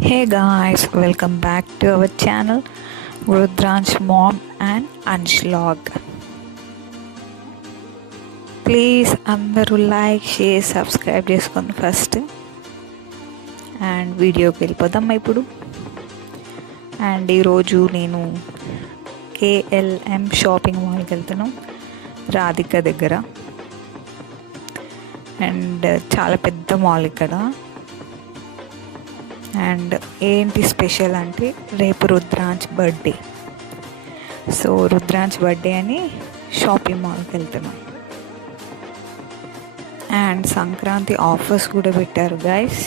Hey guys, welcome back to our channel Rudran's Mom and Anshvlog. Please అందరూ like share subscribe చేసుకోండి first. And వీడియోకి వెళ్ళిపోదాం ఇప్పుడు. And ఈరోజు నేను KLM షాపింగ్ మాల్కి వెళ్తాను, రాధిక దగ్గర. అండ్ చాలా పెద్ద మాల్ ఇక్కడ. అండ్ ఏంటి స్పెషల్ అంటే రేపు Rudransh birthday. So Rudransh birthday అని షాపింగ్ మాల్కి వెళ్తున్నాం. అండ్ సంక్రాంతి ఆఫర్స్ కూడా పెట్టారు గైస్.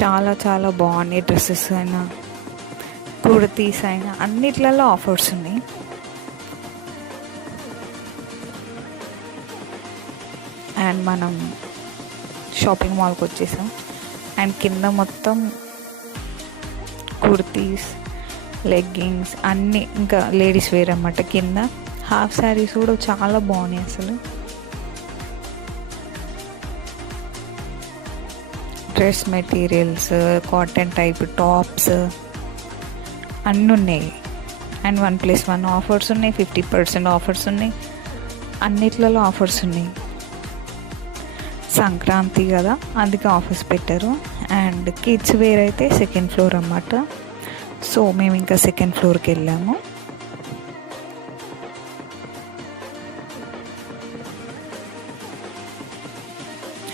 చాలా చాలా బాగున్నాయి. డ్రెస్సెస్ అయినా కుర్తీస్ అయినా అన్నిట్లలో ఆఫర్స్ ఉన్నాయి. అండ్ మనం షాపింగ్ మాల్కి వచ్చేసాం. అండ్ కింద మొత్తం కుర్తీస్, లెగ్గింగ్స్ అన్నీ, ఇంకా లేడీస్ వేర్ అన్నమాట. కింద హాఫ్ శారీస్ కూడా చాలా బాగున్నాయి అసలు. Dress materials, cotton type tops అన్నీ ఉన్నాయి. అండ్ 1+1 ఆఫర్స్ ఉన్నాయి, 50% ఆఫర్స్ ఉన్నాయి, అన్నిట్లలో ఆఫర్స్ ఉన్నాయి. సంక్రాంతి కదా, అందుకే ఆఫర్స్ పెట్టారు. అండ్ కిడ్స్ వేర్ అయితే సెకండ్ ఫ్లోర్ అన్నమాట. సో మేము ఇంకా సెకండ్ ఫ్లోర్కి వెళ్ళాము.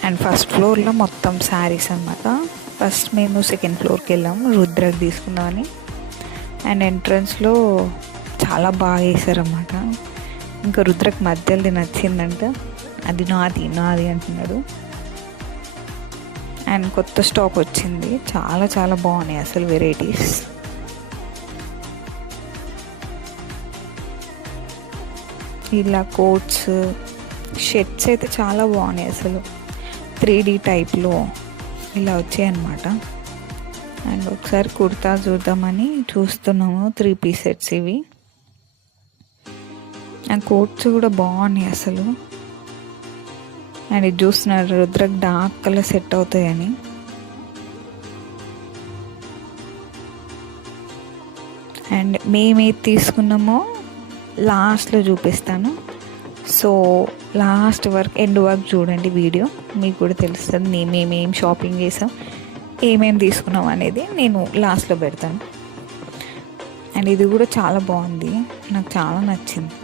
అండ్ ఫస్ట్ ఫ్లోర్లో మొత్తం శారీస్ అన్నమాట. ఫస్ట్ మేము సెకండ్ ఫ్లోర్కి వెళ్ళాము రుద్రకి తీసుకుందామని. అండ్ ఎంట్రన్స్లో చాలా బాగా వేసారన్నమాట. ఇంకా రుద్రకి మధ్యలో నచ్చిందంట, అది నాది నాది అంటున్నాడు. అండ్ కొత్త స్టాక్ వచ్చింది, చాలా చాలా బాగున్నాయి అసలు వెరైటీస్. ఇలా కోట్స్, షర్ట్స్ అయితే చాలా బాగున్నాయి అసలు. 3D టైప్లో ఇలా వచ్చాయి అన్నమాట. అండ్ ఒకసారి కుర్తా చూద్దామని చూస్తున్నాము. 3 పీస్ సెట్స్ ఇవి. అండ్ కోట్స్ కూడా బాగున్నాయి అసలు. అండ్ ఇది చూస్తున్నారు, రుద్రకి డార్క్ కలర్ సెట్ అవుతాయని. అండ్ మేమేది తీసుకున్నామో లాస్ట్లో చూపిస్తాను. So last work, end work చూడండి వీడియో, మీకు కూడా తెలుస్తుంది మేమేం షాపింగ్ చేసాం, ఏమేమి తీసుకున్నాం అనేది నేను లాస్ట్లో పెడతాను. అండ్ ఇది కూడా చాలా బాగుంది, నాకు చాలా నచ్చింది.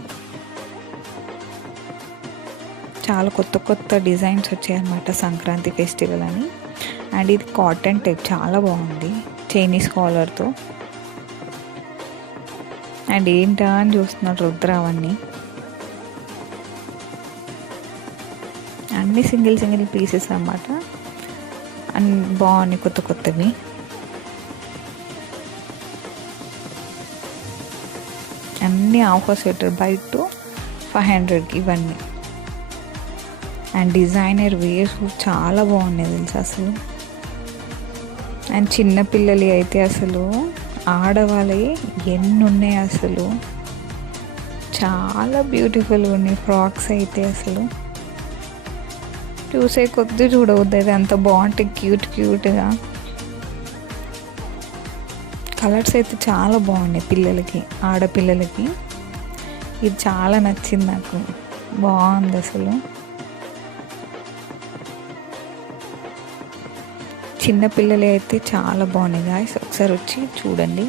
చాలా కొత్త కొత్త డిజైన్స్ వచ్చాయన్నమాట సంక్రాంతి ఫెస్టివల్ అని. అండ్ ఇది కాటన్ టైప్, చాలా బాగుంది, చైనీస్ కాలర్తో. అండ్ ఏంటా అని చూస్తున్నారు రుద్ర అవన్నీ. అన్నీ సింగిల్ సింగిల్ పీసెస్ అన్నమాట. అండ్ బాగున్నాయి కొత్త కొత్తవి. అన్నీ ఆఫర్స్ పెట్టారు, బై 2 500కి ఇవన్నీ. అండ్ డిజైనర్ వేర్స్ చాలా బాగున్నాయి తెలుసు అసలు. అండ్ చిన్నపిల్లలు అయితే అసలు, ఆడవాళ్ళవి ఎన్ని ఉన్నాయి అసలు, చాలా బ్యూటిఫుల్గా ఉన్నాయి. ఫ్రాక్స్ అయితే అసలు చూసే కొద్ది చూడవద్దు, అది అంత బాగుంటాయి, క్యూట్ క్యూట్గా. కలర్స్ అయితే చాలా బాగున్నాయి పిల్లలకి, ఆడపిల్లలకి. ఇది చాలా నచ్చింది నాకు, బాగుంది అసలు. చిన్నపిల్లలు అయితే చాలా బాగున్నాయి గాయ్స్, ఒకసారి వచ్చి చూడండి.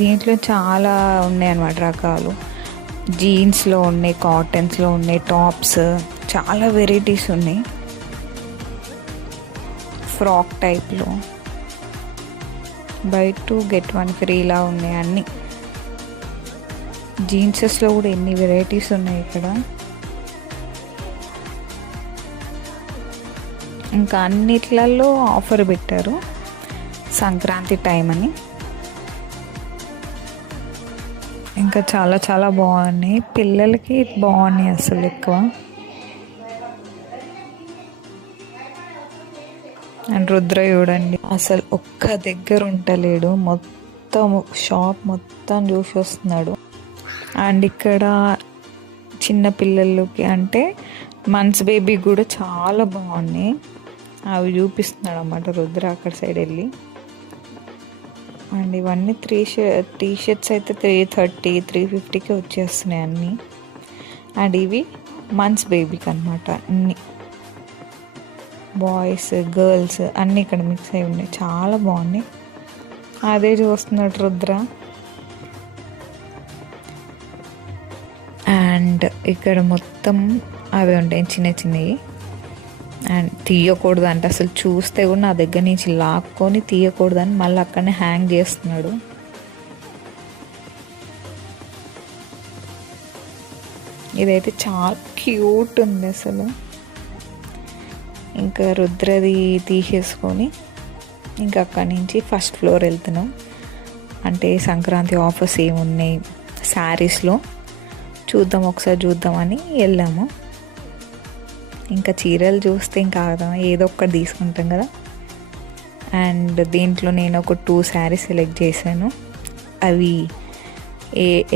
దీంట్లో చాలా ఉన్నాయి అన్నమాట రకాలు. జీన్స్లో ఉన్నాయి, కాటన్స్లో ఉన్నాయి, టాప్స్, చాలా వెరైటీస్ ఉన్నాయి. ఫ్రాక్ టైప్లో బై 2 get 1 ఫ్రీ ఇలా ఉన్నాయి అన్నీ. జీన్సెస్లో కూడా ఎన్ని వెరైటీస్ ఉన్నాయి ఇక్కడ. ఇంకా అన్నిట్లలో ఆఫర్ పెట్టారు సంక్రాంతి టైం అని. ఇంకా చాలా చాలా బాగున్నాయి, పిల్లలకి బాగున్నాయి అసలు ఎక్కువ. అండ్ రుద్ర చూడండి అసలు ఒక్క దగ్గర ఉంటలేడు, మొత్తం షాప్ మొత్తం చూసి వస్తున్నాడు. అండ్ ఇక్కడ చిన్న పిల్లలకి అంటే మంత్స్ బేబీ కూడా చాలా బాగున్నాయి. అవి చూపిస్తున్నాడు అన్నమాట రుద్ర అక్కడ సైడ్ వెళ్ళి. అండ్ ఇవన్నీ టీ షర్ట్స్ అయితే 330 350కి వచ్చేస్తున్నాయి అన్నీ. అండ్ ఇవి మంత్స్ బేబీకి అనమాట. అన్నీ బాయ్స్ గర్ల్స్ అన్నీ ఇక్కడ మిక్స్ అయి ఉన్నాయి. చాలా బాగున్నాయి. అదే చూస్తున్నాడు రుద్ర. అండ్ ఇక్కడ మొత్తం అవి ఉంటాయి చిన్న చిన్నవి. అండ్ తీయకూడదు అంటే అసలు చూస్తే కూడా నా దగ్గర నుంచి లాక్కొని తీయకూడదని మళ్ళీ అక్కడనే హ్యాంగ్ చేస్తున్నాడు. ఇదైతే చాలా క్యూట్ ఉంది అసలు. ఇంకా రుద్రది తీసేసుకొని ఇంకా అక్కడి నుంచి ఫస్ట్ ఫ్లోర్ వెళ్తున్నాం. అంటే సంక్రాంతి ఆఫర్స్ ఏమున్నాయి శారీస్లో ఒకసారి చూద్దామని వెళ్ళాము. ఇంకా చీరలు చూస్తే ఇంకా ఏదో ఒక్కటి తీసుకుంటాం కదా. అండ్ దీంట్లో నేను ఒక 2 శారీస్ సెలెక్ట్ చేశాను. అవి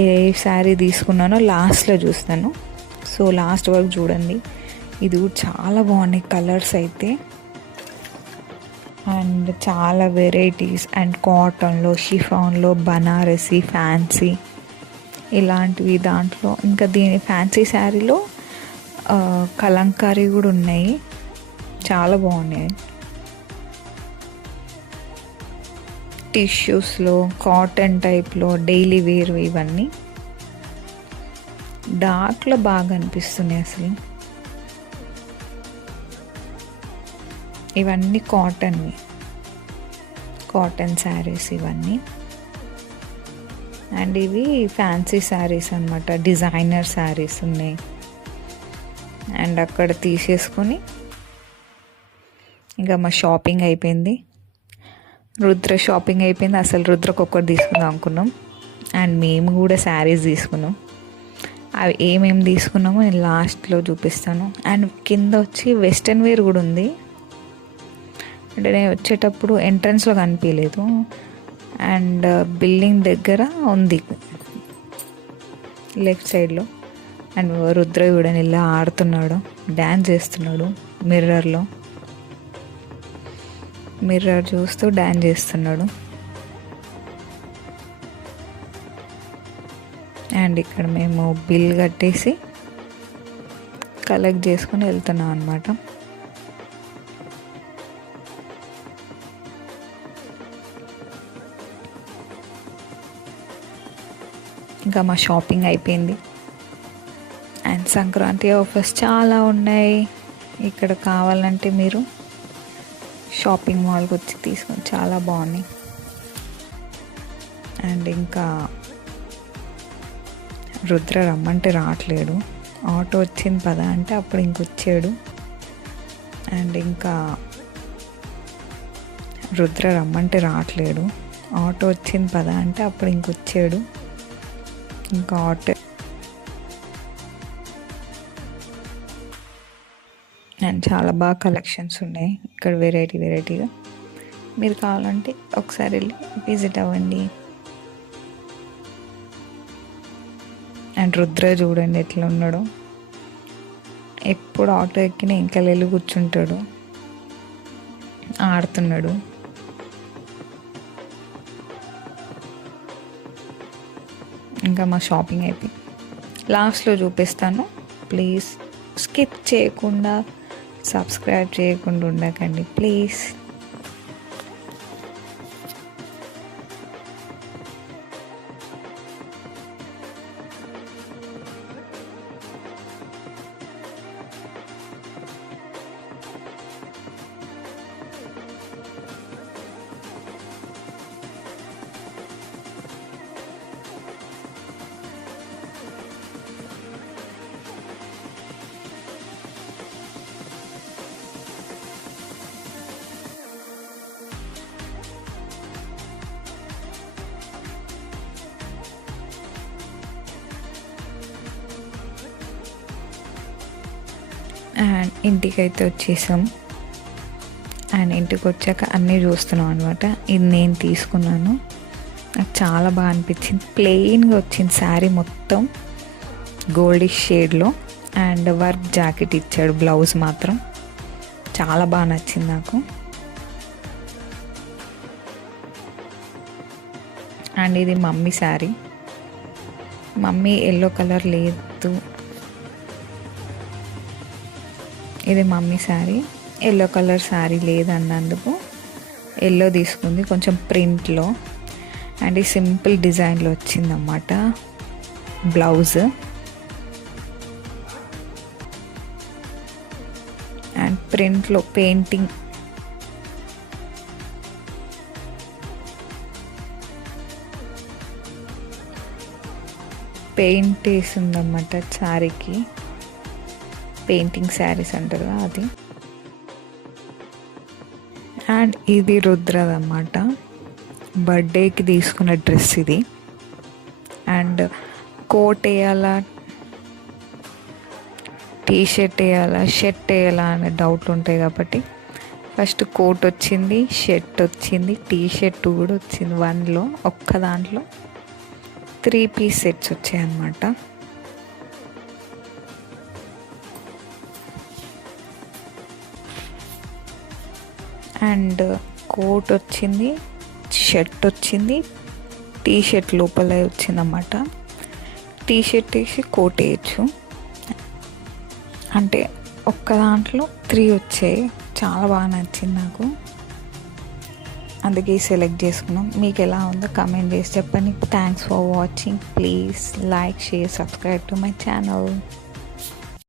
ఏ శారీ తీసుకున్నానో లాస్ట్లో చూస్తాను. సో లాస్ట్ వరకు చూడండి. ఇది కూడా చాలా బాగున్నాయి కలర్స్ అయితే. అండ్ చాలా వెరైటీస్. అండ్ కాటన్లో, షిఫాన్లో, బనారసి, ఫ్యాన్సీ ఇలాంటివి దాంట్లో. ఇంకా దీని ఫ్యాన్సీ శారీలో కలంకారీ కూడా ఉన్నాయి. చాలా బాగున్నాయి. టిష్యూస్లో, కాటన్ టైప్లో, డైలీ వేర్ ఇవన్నీ డార్క్లో బాగా అనిపిస్తున్నాయి అసలు. ఇవన్నీ కాటన్ శారీస్ ఇవన్నీ. అండ్ ఇవి ఫ్యాన్సీ శారీస్ అనమాట. డిజైనర్ శారీస్ ఉన్నాయి. అండ్ అక్కడ తీసేసుకొని ఇంకా మా షాపింగ్ అయిపోయింది. రుద్ర షాపింగ్ అయిపోయింది. అసలు రుద్రకు ఒక్కటి తీసుకుందాం అనుకున్నాం. అండ్ మేము కూడా శారీస్ తీసుకున్నాం. అవి ఏమేమి తీసుకున్నామో నేను లాస్ట్లో చూపిస్తాను. అండ్ కింద వచ్చి వెస్ట్రన్ వేర్ కూడా ఉంది. అంటే నేను వచ్చేటప్పుడు ఎంట్రన్స్లో కనిపించలేదు. అండ్ బిల్డింగ్ దగ్గర ఉంది లెఫ్ట్ సైడ్లో. అండ్ రుద్ర కూడా ఇలా ఆడుతున్నాడు, డ్యాన్స్ చేస్తున్నాడు. మిర్రర్ చూస్తూ డ్యాన్స్ చేస్తున్నాడు. అండ్ ఇక్కడ మేము బిల్ కట్టేసి కలెక్ట్ చేసుకొని వెళ్తున్నాం అన్నమాట. ఇంకా మా షాపింగ్ అయిపోయింది. అండ్ సంక్రాంతి ఆఫర్స్ చాలా ఉన్నాయి. ఇక్కడ కావాలంటే మీరు షాపింగ్ మాల్కి వచ్చి తీసుకొని చాలా బాగున్నాయి. అండ్ ఇంకా రుద్ర రమ్మంటే రావట్లేడు. ఆటో వచ్చింది పదా అంటే అప్పుడు ఇంకొచ్చాడు. అండ్ ఇంకా రుద్ర రమ్మంటే రావట్లేడు. ఆటో వచ్చింది పదా అంటే అప్పుడు ఇంకొచ్చాడు. ఇంకా ఆటో అండ్ చాలా బాగా కలెక్షన్స్ ఉన్నాయి ఇక్కడ వెరైటీగా. మీరు కావాలంటే ఒకసారి వెళ్ళి విజిట్ అవ్వండి. అండ్ రుద్ర చూడండి ఎట్లా ఉన్నాడు. ఎప్పుడు ఆటో ఎక్కిన ఇంకా వెళ్ళి కూర్చుంటాడు, ఆడుతున్నాడు. ఇంకా మా షాపింగ్ అయిపోయి లాస్ట్లో చూపిస్తాను. ప్లీజ్ స్కిప్ చేయకుండా, సబ్స్క్రైబ్ చేయకుండా ఉండకండి ప్లీజ్. అండ్ ఇంటికైతే వచ్చేసాం. అండ్ ఇంటికి వచ్చాక అన్నీ చూస్తున్నాం అనమాట. ఇది నేను తీసుకున్నాను, నాకు చాలా బాగా అనిపించింది. ప్లెయిన్గా వచ్చింది శారీ, మొత్తం గోల్డిష్ షేడ్లో. అండ్ వర్క్ జాకెట్ ఇచ్చాడు. బ్లౌజ్ మాత్రం చాలా బాగా నచ్చింది నాకు. అండ్ ఇది mummy sari. Mummy yellow colour లేదు, ఇది mummy sari. Yellow colour sari లేదన్నందుకు ఎల్లో తీసుకుంది, కొంచెం ప్రింట్లో. అండ్ ఈ సింపుల్ డిజైన్లో వచ్చిందన్నమాట బ్లౌజ్. అండ్ ప్రింట్లో పెయింటింగ్ పెయింట్ వేసిందన్నమాట శారీకి. పెయింటింగ్ శారీస్ అంటారు కదా అది. అండ్ ఇది రుద్రదన్నమాట, బర్త్డేకి తీసుకున్న డ్రెస్ ఇది. అండ్ కోట్ వేయాలా, టీ షర్ట్ వేయాలా, షర్ట్ వేయాలా అనే డౌట్లు ఉంటాయి కాబట్టి ఫస్ట్ కోట్ వచ్చింది, షర్ట్ వచ్చింది, టీ షర్ట్ కూడా వచ్చింది. వన్లో ఒక్క దాంట్లో 3 పీస్ సెట్స్ వచ్చాయన్నమాట. అండ్ కోట్ వచ్చింది, షర్ట్ వచ్చింది, టీ షర్ట్ లోపల వచ్చిందన్నమాట. టీ షర్ట్ వేసి కోట్ వేయచ్చు. అంటే ఒక్క దాంట్లో 3 వచ్చాయి. చాలా బాగా నచ్చింది నాకు, అందుకే సెలెక్ట్ చేసుకున్నాం. మీకు ఎలా ఉందో కామెంట్ చేసి చెప్పండి. Thanks for watching. Please like, share, subscribe to my channel.